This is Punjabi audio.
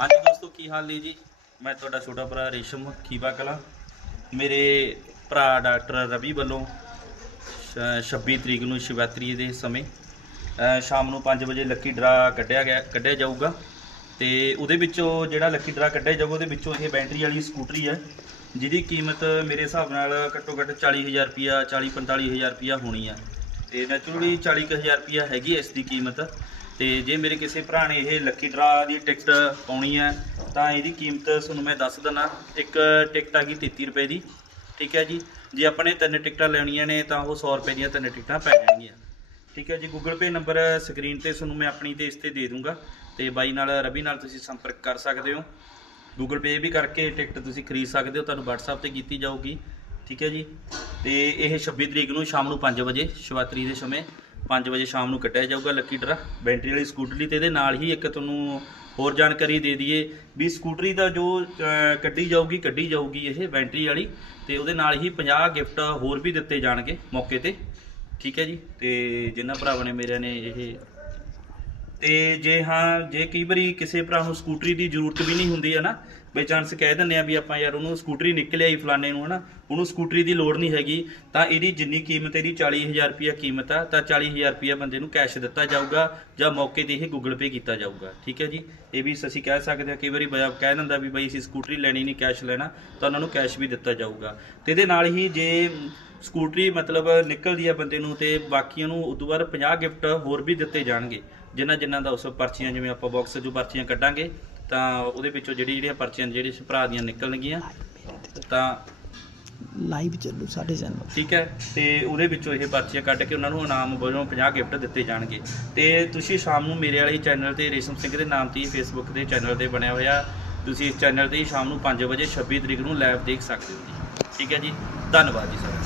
ਹਾਂਜੀ ਦੋਸਤੋ, ਕੀ ਹਾਲ ਨੇ ਜੀ? ਮੈਂ ਤੁਹਾਡਾ ਛੋਟਾ ਭਰਾ ਰੇਸ਼ਮ ਖੀਵਾ ਕਲਾ। ਮੇਰੇ ਭਰਾ ਡਾਕਟਰ ਰਵੀ ਵੱਲੋਂ ਸ਼- 26 ਤਰੀਕ ਨੂੰ ਸ਼ਿਵਰਾਤਰੀ ਦੇ ਸਮੇਂ ਸ਼ਾਮ ਨੂੰ 5 ਵਜੇ ਲੱਕੀ ਡਰਾ ਕੱਢਿਆ ਗਿਆ, ਕੱਢਿਆ ਜਾਊਗਾ। ਤੇ ਉਹਦੇ ਵਿੱਚੋਂ ਜਿਹੜਾ ਲੱਕੀ ਡਰਾ ਕੱਢਿਆ ਜਾਊਗਾ, ਉਹਦੇ ਵਿੱਚੋਂ ਇਹ ਬੈਟਰੀ ਵਾਲੀ ਸਕੂਟਰੀ ਹੈ, ਜਿਹਦੀ ਕੀਮਤ ਮੇਰੇ ਹਿਸਾਬ ਨਾਲ ਘੱਟੋ ਘੱਟ 40000 ਰੁਪਿਆ 40 45000 ਰੁਪਿਆ ਹੋਣੀ ਆ। ਤੇ ਨੈਚੁਰਲੀ 40000 ਰੁਪਿਆ ਹੈਗੀ ਹੈ ਇਸ ਦੀ ਕੀਮਤ। ਤੇ ਜੇ ਮੇਰੇ ਕਿਸੇ ਭਰਾ ਨੇ ਇਹ ਲੱਕੀ ਡਰਾ ਦੀ ਟਿਕਟ ਪਾਉਣੀ ਹੈ ਤਾਂ ਇਹਦੀ ਕੀਮਤ ਤੁਹਾਨੂੰ ਮੈਂ ਦੱਸ ਦਿੰਦਾ ਇੱਕ ਟਿਕਟ ਆ ਗਈ 33 ਰੁਪਏ ਦੀ, ਠੀਕ ਹੈ ਜੀ? ਜੇ ਆਪਣੇ ਤਿੰਨ ਟਿਕਟਾਂ ਲੈਣੀਆਂ ਨੇ, ਤਾਂ ਉਹ 100 ਰੁਪਏ ਦੀਆਂ ਤਿੰਨ ਟਿਕਟਾਂ ਪੈ ਜਾਣਗੀਆਂ। ਠੀਕ ਹੈ ਜੀ? ਗੂਗਲ ਪੇ ਨੰਬਰ ਸਕਰੀਨ ਤੇ ਤੁਹਾਨੂੰ ਮੈਂ ਆਪਣੀ ਤੇ ਇਸ ਤੇ ਦੇ ਦੂੰਗਾ। ਤੇ ਬਾਈ ਨਾਲ, ਰਵੀ ਨਾਲ ਤੁਸੀਂ ਸੰਪਰਕ ਕਰ ਸਕਦੇ ਹੋ। ਗੂਗਲ ਪੇ ਵੀ ਕਰਕੇ ਟਿਕਟ ਤੁਸੀਂ ਖਰੀਦ ਸਕਦੇ ਹੋ। ਤੁਹਾਨੂੰ WhatsApp ਤੇ ਕੀਤੀ ਜਾਊਗੀ। ਠੀਕ ਹੈ ਜੀ? ਤੇ ਇਹ 26 ਤਰੀਕ ਨੂੰ ਸ਼ਾਮ ਨੂੰ 5 ਵਜੇ ਸ਼ਿਵਰਾਤਰੀ ਦੇ ਸਮੇਂ 5 ਵਜੇ ਸ਼ਾਮ ਨੂੰ ਕੱਢਿਆ ਜਾਊਗਾ ਲੱਕੀ ਡਰਾ, ਬੈਟਰੀ ਵਾਲੀ ਸਕੂਟਰੀ ਤੇ ਇਹਦੇ ਨਾਲ ਹੀ ਇੱਕ ਤੁਹਾਨੂੰ ਹੋਰ ਜਾਣਕਾਰੀ ਦੇ ਦਈਏ ਵੀ ਸਕੂਟਰੀ ਦਾ ਜੋ ਕੱਢੀ ਜਾਊਗੀ ਕੱਢੀ ਜਾਊਗੀ ਇਹ ਬੈਟਰੀ ਵਾਲੀ ਤੇ ਉਹਦੇ ਨਾਲ ਹੀ 50 ਗਿਫਟ ਹੋਰ ਵੀ ਦਿੱਤੇ ਜਾਣਗੇ ਮੌਕੇ ਤੇ। ਠੀਕ ਹੈ ਜੀ? ਤੇ ਜਿਨ੍ਹਾਂ ਭਰਾਵਾਂ ਨੇ ਮੇਰਿਆਂ ਨੇ ਇਹ ਤੇ ਜੇ ਹਾਂ, ਜੇ ਕਈ ਵਾਰੀ ਕਿਸੇ ਭਰਾ ਨੂੰ ਸਕੂਟਰੀ ਦੀ ਜ਼ਰੂਰਤ ਵੀ ਨਹੀਂ ਹੁੰਦੀ ਹੈ ਨਾ ਬਈ ਚਾਂਸ ਕਹਿ ਦਿੰਦੇ ਆ ਵੀ ਆਪਾਂ ਯਾਰ ਉਹਨੂੰ ਸਕੂਟਰੀ ਨਿਕਲ ਆਈ ਫਲਾਣੇ ਨੂੰ, ਹਨਾ? ਉਹਨੂੰ ਸਕੂਟਰੀ ਦੀ ਲੋੜ ਨਹੀਂ ਹੈਗੀ, ਤਾਂ ਇਹਦੀ ਜਿੰਨੀ ਕੀਮਤ, ਇਹਦੀ 40000 ਰੁਪਿਆ ਕੀਮਤ ਆ, ਤਾਂ 40000 ਰੁਪਿਆ ਬੰਦੇ ਨੂੰ ਕੈਸ਼ ਦਿੱਤਾ ਜਾਊਗਾ ਜਾਂ ਮੌਕੇ ਤੇ ਇਹ ਗੂਗਲ ਪੇ ਕੀਤਾ ਜਾਊਗਾ, ਠੀਕ ਹੈ ਜੀ? ਇਹ ਵੀ ਅਸੀਂ ਕਹਿ ਸਕਦੇ ਹਾਂ ਕਈ ਵਾਰੀ ਬੰਦਾ ਕਹਿ ਦਿੰਦਾ ਵੀ ਬਈ ਅਸੀਂ ਸਕੂਟਰੀ ਲੈਣੀ ਨਹੀਂ ਕੈਸ਼ ਲੈਣਾ, ਤਾਂ ਉਹਨਾਂ ਨੂੰ ਕੈਸ਼ ਵੀ ਦਿੱਤਾ ਜਾਊਗਾ। ਤੇ ਇਹਦੇ ਨਾਲ ਹੀ ਜੇ ਸਕੂਟਰੀ ਮਤਲਬ ਨਿਕਲਦੀ ਆ ਬੰਦੇ ਨੂੰ, ਤੇ ਬਾਕੀਆਂ ਨੂੰ ਉਦੋਂ ਬਾਅਦ 50 ਗਿਫਟ ਹੋਰ ਵੀ ਦਿੱਤੇ ਜਾਣਗੇ ਜਿਨ੍ਹਾਂ ਜਿਨ੍ਹਾਂ ਦਾ ਉਸ ਪਰਚੀਆਂ, ਜਿਵੇਂ ਆਪਾਂ ਬਾਕਸ ਜੋ ਪਰਚੀਆਂ ਕੱਢਾਂਗੇ ਤਾਂ ਉਹਦੇ ਵਿੱਚੋਂ ਜਿਹੜੀ ਜਿਹੜੀਆਂ ਪਰਚੀਆਂ ਜਿਹੜੀ ਇਸ ਭਰਾ ਦੀਆਂ ਨਿਕਲਣਗੀਆਂ ਤਾਂ ਲਾਈਵ ਚੱਲੂ ਸਾਡੇ ਚੈਨਲ ਠੀਕ ਹੈ ਤੇ ਉਹਦੇ ਵਿੱਚੋਂ ਇਹ ਪਰਚੀਆਂ ਕੱਢ ਕੇ ਉਹਨਾਂ ਨੂੰ ਇਨਾਮ ਵਜੋਂ 50 ਗਿਫਟ ਦਿੱਤੇ ਜਾਣਗੇ। ਤੇ ਤੁਸੀਂ ਸ਼ਾਮ ਨੂੰ ਮੇਰੇ ਵਾਲੇ ਚੈਨਲ ਤੇ ਰੇਸ਼ਮ ਸਿੰਘ ਦੇ ਨਾਮ ਤੇ ਫੇਸਬੁੱਕ ਦੇ ਚੈਨਲ ਤੇ ਬਣਿਆ ਹੋਇਆ ਤੁਸੀਂ ਇਸ ਚੈਨਲ ਤੇ ਹੀ ਸ਼ਾਮ ਨੂੰ 5 ਵਜੇ 26 ਤਰੀਕ ਨੂੰ ਲਾਈਵ ਦੇਖ ਸਕਦੇ ਹੋ ਠੀਕ ਹੈ ਜੀ ਧੰਨਵਾਦ ਜੀ ਸਰ